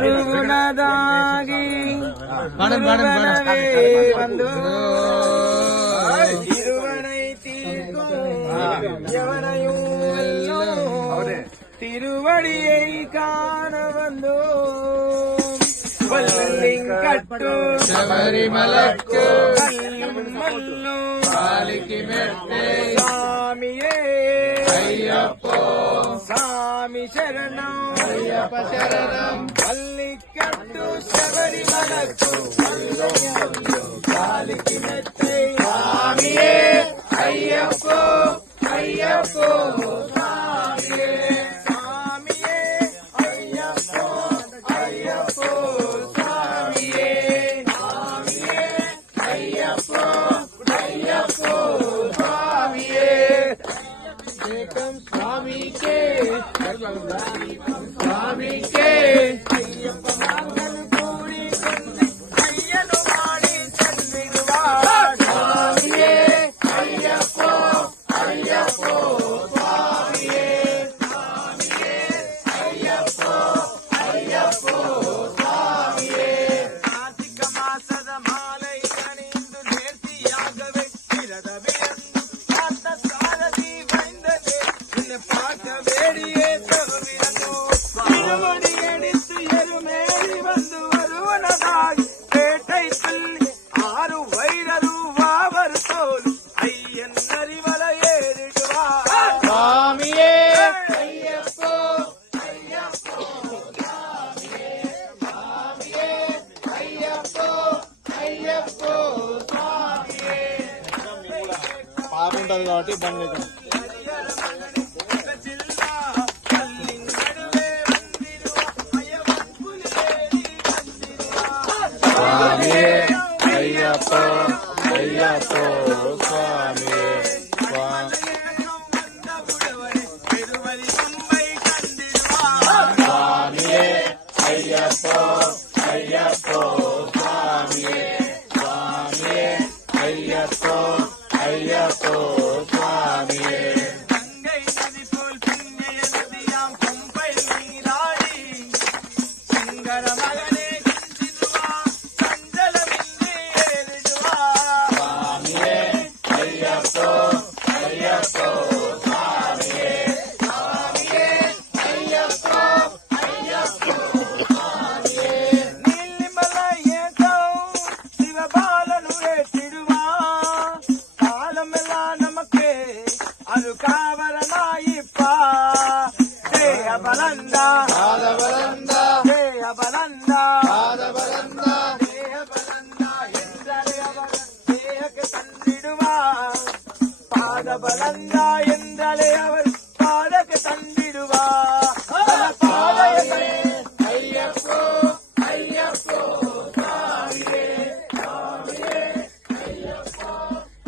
ಗುರುಗುಣದಾಗಿ ಬಂದು திருவனை தீர்க்கும் எவனையும் திருவடியை காண வந்தோம் வல்லிங்கட்டு சபரிமலக்கு மல்லும் காலிக்கு மெட்டே சாமியே ஐயப்போ சாமி சரணம் ஐயப்ப சரணம் வல்லிக்கட்டு சபரிமலக்கு காலிக்கு மெட்டை சாமியே ஐயப்போ ஐயப்போ சாமியே சாமியே ஐயப்போ ஐயப்போ சாமியே சாமியே ஐயப்போ ஐயப்போ சாமியே ஏகம் स्वामी के ஐயப்ப மங்கள் கூடி கொண்டு ஐயனு மாடி சென்றிடுவார் சாமியே ஐயப்போ ஐயப்போ சாமியே சாமியே ஐயப்போ ஐயப்போ சாமியே கார்த்திக மாசದ மாலை கணிந்து நேர்த்தியாகவே விரதவிருந்து பார்த்த சாரதி வைந்ததே என்னை பார்க்க வேடியே தருவிரங்கோ திருவடி எடுத்து எருமேறி வந்து வருவனதாய் பேட்டை பிள்ளை ஆறு வைரரு வாவர் தோல் ஐயன் அறிவல ஏறிடுவார் சாமியே ஐயப்போ ஐயப்போ சாமியே சாமியே ஐயப்போ ஐயப்போ சாமியே బాగుంటది కాబట్టి బండి జిల్లా కల్లిన్ నడువే వందిరువా అయ్యవన్ పులివేరి వందిరువా స్వామియే అయ్యప్పో అయ్యప్పో స్వామియే స్వామియే అయ్యప్పో అయ్యప్పో స్వామియే స్వామియే అయ్యప్పో అయ్యప్పో స్వామియే స్వామియే అయ్యప్పో అయ్యప్పో స్వామియే స్వామియే అయ్యప్పో అయ్యప్పో స్వామియే బలంద పాదబలంద దేహ బలంద పాదబలంద దేహ బలంద ఎందరే అవర దేహಕ್ಕೆ ತಂದಿಡುವ ಪಾದ ಬಲಂದ ಎಂದಲೇ